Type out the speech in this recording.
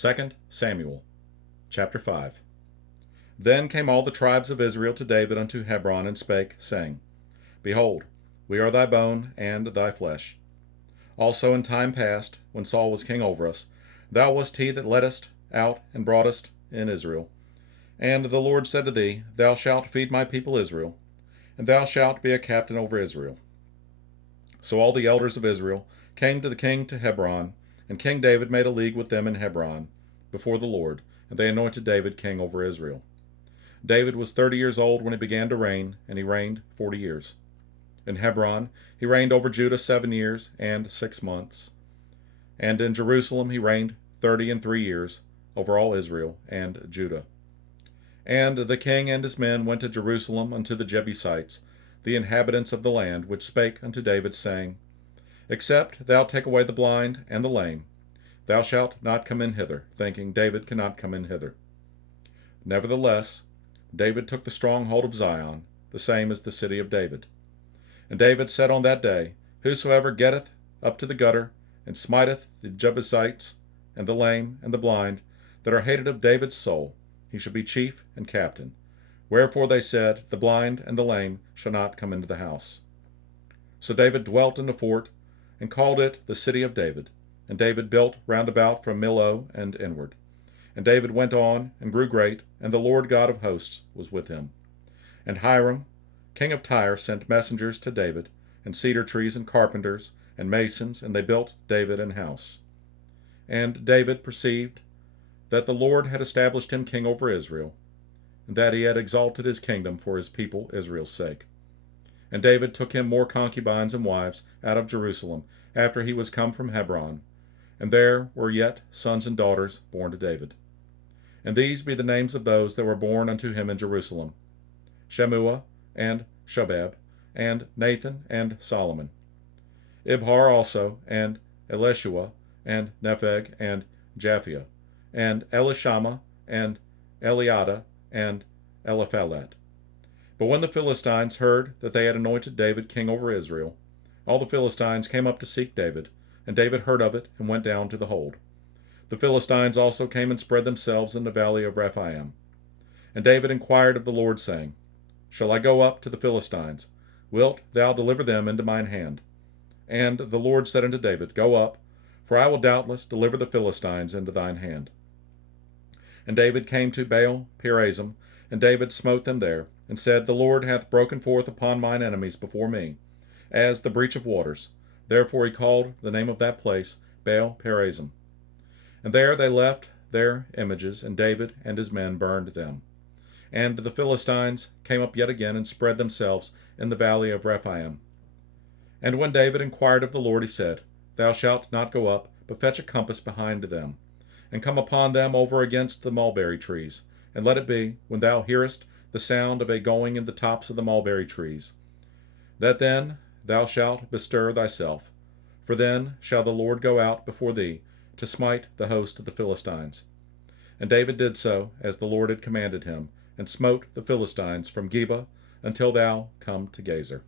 2 Samuel chapter 5. Then came all the tribes of Israel to David unto Hebron, and spake, saying, Behold, we are thy bone and thy flesh. Also in time past, when Saul was king over us, thou wast he that leddest out and broughtest in Israel. And the Lord said to thee, Thou shalt feed my people Israel, and thou shalt be a captain over Israel. So all the elders of Israel came to the king to Hebron, and King David made a league with them in Hebron before the Lord, and they anointed David king over Israel. David was 30 years old when he began to reign, and he reigned 40 years. In Hebron he reigned over Judah 7 years and 6 months. And in Jerusalem he reigned 33 years over all Israel and Judah. And the king and his men went to Jerusalem unto the Jebusites, the inhabitants of the land, which spake unto David, saying, Except thou take away the blind and the lame, thou shalt not come in hither, thinking, David cannot come in hither. Nevertheless, David took the stronghold of Zion, the same as the city of David. And David said on that day, Whosoever getteth up to the gutter, and smiteth the Jebusites, and the lame, and the blind, that are hated of David's soul, he shall be chief and captain. Wherefore they said, The blind and the lame shall not come into the house. So David dwelt in the fort, and called it the city of David. And David built round about from Millo and inward. And David went on, and grew great, and the Lord God of hosts was with him. And Hiram, king of Tyre, sent messengers to David, and cedar trees, and carpenters, and masons, and they built David an house. And David perceived that the Lord had established him king over Israel, and that he had exalted his kingdom for his people Israel's sake. And David took him more concubines and wives out of Jerusalem, after he was come from Hebron, and there were yet sons and daughters born to David. And these be the names of those that were born unto him in Jerusalem: Shemua, and Shobab, and Nathan, and Solomon. Ibhar also, and Elishua, and Nepheg, and Japhia, and Elishama, and Eliada, and Eliphalet. But when the Philistines heard that they had anointed David king over Israel, all the Philistines came up to seek David, and David heard of it, and went down to the hold. The Philistines also came and spread themselves in the valley of Rephaim. And David inquired of the Lord, saying, Shall I go up to the Philistines? Wilt thou deliver them into mine hand? And the Lord said unto David, Go up, for I will doubtless deliver the Philistines into thine hand. And David came to Baal Perazim, and David smote them there, and said, The Lord hath broken forth upon mine enemies before me, as the breach of waters. Therefore he called the name of that place Baal Perazim. And there they left their images, and David and his men burned them. And the Philistines came up yet again, and spread themselves in the valley of Rephaim. And when David inquired of the Lord, he said, Thou shalt not go up, but fetch a compass behind them, and come upon them over against the mulberry trees. And let it be, when thou hearest the sound of a going in the tops of the mulberry trees, that then thou shalt bestir thyself. For then shall the Lord go out before thee, to smite the host of the Philistines. And David did so, as the Lord had commanded him, and smote the Philistines from Geba until thou come to Gazer.